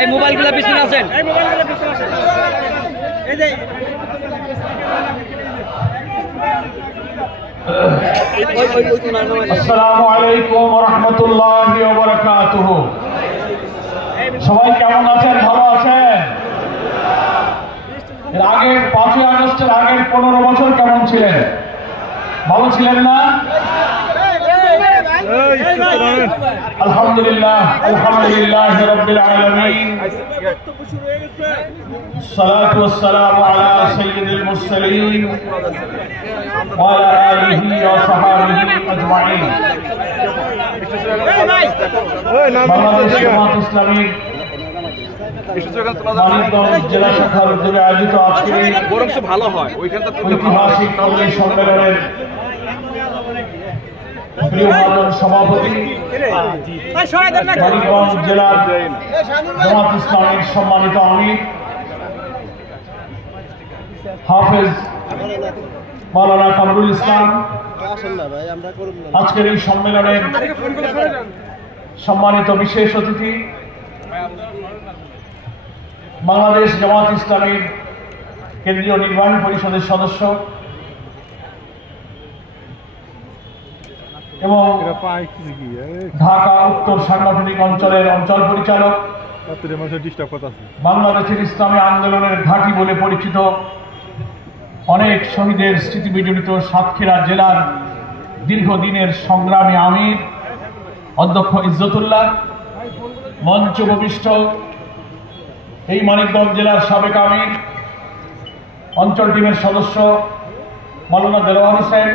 এই মোবাইলগুলো পিছনে আছেন। আসসালামু আলাইকুম ওয়া রাহমাতুল্লাহি ওয়া বারাকাতুহু। সবাই কেমন আছেন? ভালো আছেন? এর আগে 5ই আগস্টের আগের 15 বছর কেমন ছিলেন? ভালো ছিলেন না? আলহামদুলিল্লাহ, আলহামদুলিল্লাহ রাব্বিল আলামিন। সালাতু ওয়াসসালামু আলা সাইয়্যিদিল মুরসালিন ওয়া আলা আলিহি ওয়া সাহবিহি আজমাইন। বাংলাদেশ জামাত ইসলামী মানিকগঞ্জ জেলা শাখার উদ্যোগে আয়োজিত আজকের এই ঐতিহাসিক কর্মী সম্মেলনের প্রিয় সভাপতি মানিকগঞ্জ জেলার জামাত ইসলামীর সম্মানিত আমির হাফেজ মাওলানা কামরুল ইসলাম, আজকের এই সম্মেলনের সম্মানিত বিশেষ অতিথি বাংলাদেশ জামাত ইসলামীর কেন্দ্রীয় নির্বাহী পরিষদের সদস্য এবং ঢাকা উত্তর সাংগঠনিক অঞ্চলের অঞ্চল পরিচালক, বাংলাদেশের ইসলামী আন্দোলনের ঘাঁটি বলে পরিচিত অনেক শহীদের স্মৃতি বিজড়িত সাতক্ষীরা জেলার দীর্ঘদিনের সংগ্রামী আমির অধ্যক্ষ ইজ্জতুল্লাহ, মঞ্চ উপবিষ্ট এই মানিকগঞ্জ জেলার সাবেক আমির অঞ্চল টিমের সদস্য মাওলানা দেলোয়ার হোসেন,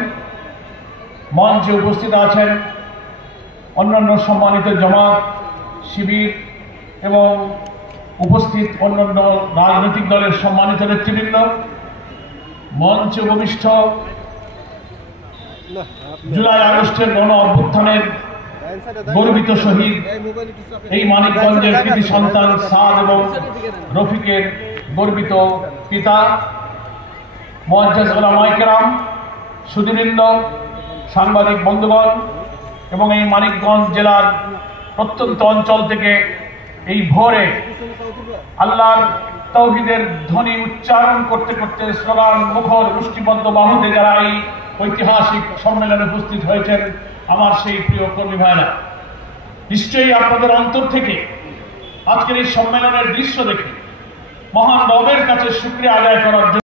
মঞ্চে উপস্থিত আছেন অন্যান্য সম্মানিত জামাত শিবির এবং উপস্থিত অন্যান্য রাজনৈতিক দলের সম্মানিত নেতৃবৃন্দ, মঞ্চে উপবিষ্ট জুলাই আগস্টের গণ অভ্যুত্থানের গর্বিত শহীদ এই মানিকগঞ্জের কৃতি সন্তান সাদ এবং রফিকের গর্বিত পিতা, মুআজ্জাজ উলামায়ে কেরাম, সুধীবৃন্দ, সাংবাদিক বন্ধুগণ এবং এই মানিকগঞ্জ জেলার প্রত্যন্ত অঞ্চল থেকে এই ভোরে আল্লাহর তাওহীদের ধ্বনি উচ্চারণ করতে করতে স্লোগান মুখর মুষ্টিবদ্ধ বাহুতে যারা এই ঐতিহাসিক সম্মেলনে উপস্থিত হয়েছেন, আমার সেই প্রিয় কর্মী ভাইরা, নিশ্চয়ই আপনাদের অন্তর থেকে আজকের এই সম্মেলনের দৃশ্য দেখে মহান রবের কাছে শুকরিয়া আদায় করার জন্য